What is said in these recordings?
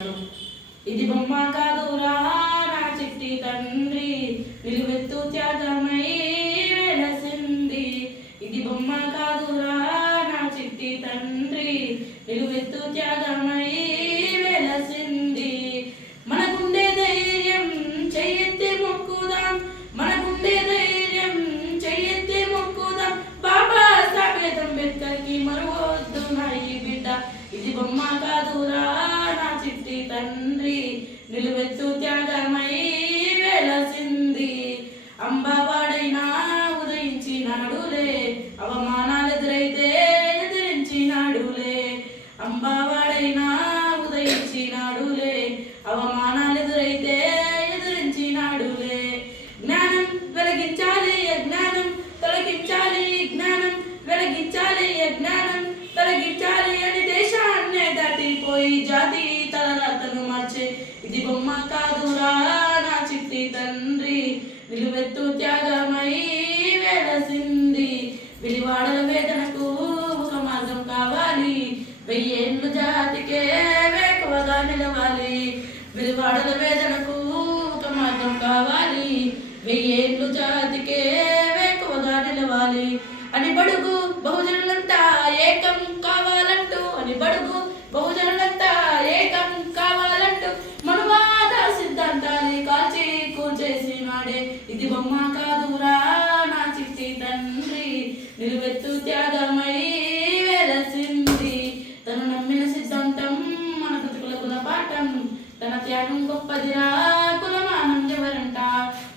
ఇది బొమ్మ కాదురా నా చిట్టి తండ్రి నిలువెత్తు త్యాగమై వెలసింది. ఇది బొమ్మ కాదురా నా చిట్టి తండ్రి నిలువెత్తు త్యాగమై వెలసింది. మనకుండే ధైర్యం చెయ్యెత్తి మొక్కుదాం, మనకుండే ధైర్యం చెయ్యెత్తి మొక్కుదాం. బాబా సాహెబ్ అంబేద్కర్కి మరువొద్దు నా ఈ బిడ్డ. ఇది బొమ్మ కాదురా నా చిట్టి తండ్రి నిలువెత్తు త్యాగమై వెలసింది. అంబవాడైనా ఉదయించినాడులే, అవమానాలెదురైతే ఎదిరించినాడులే. అంబవాడైనా ఉదయించినాడులే, అవమానాలెదురైతే ఎదిరించినాడులే. జ్ఞానం వెలిగించాలి అజ్ఞానం తొలగించాలి, జ్ఞానం వెలిగించాలి అజ్ఞానం తొలగించాలి అని దేశాన్నే దాటిపోయి జాతి తలరాతను మార్చే ఇది బొమ్మ కాదురా నా చిట్టి తండ్రి నిలువెత్తు త్యాగమై వెలసింది. విలివాడల వేదనకు ఒక మార్గం కావాలి, 1000 ఏళ్ళు జాతికే వేకువగా నిలవాలి. విలివాడల వేదనకు ఒక మార్గం కావాలి, 1000 ఏళ్ళు జాతికే వేకువగా నిలవాలి. అని బడుగు బహుజనులంతా ఏకం కావాలంటూ, అని బడుగు బహుజనులంతా ఏకం కావాలంటూ మనువాద సిద్ధాంతాన్ని కాల్చి కూల్చేసినాడే. ఇది బొమ్మ కాదురా నా చిట్టి తండ్రి నిలువెత్తు త్యాగమై వెలసింది. తను నమ్మిన సిద్ధాంతం మన బ్రతుకులకు పాఠం, తన త్యాగం గొప్పదిరా కులమానం ఎవరంట.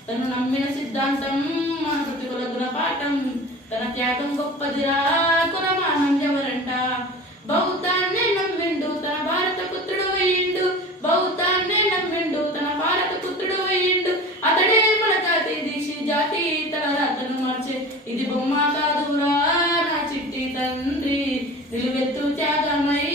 తను నమ్మిన సిద్ధాంతం మన బ్రతుకులకు పాఠం, తన త్యాగం గొప్పదిరా కులమానం ఎవరంట. బౌద్ధాన్నే నమ్మిండు తన భారత పుత్రుడు అయ్యిండు, బౌద్ధాన్నే నమ్మిండు తన భారత పుత్రుడు అయ్యిండు. అతడే మన జాతి దీక్షి జాతి తలరాతను మార్చే ఇది బొమ్మ కాదురా నా చిట్టి తండ్రి నిలువెత్తు త్యాగమై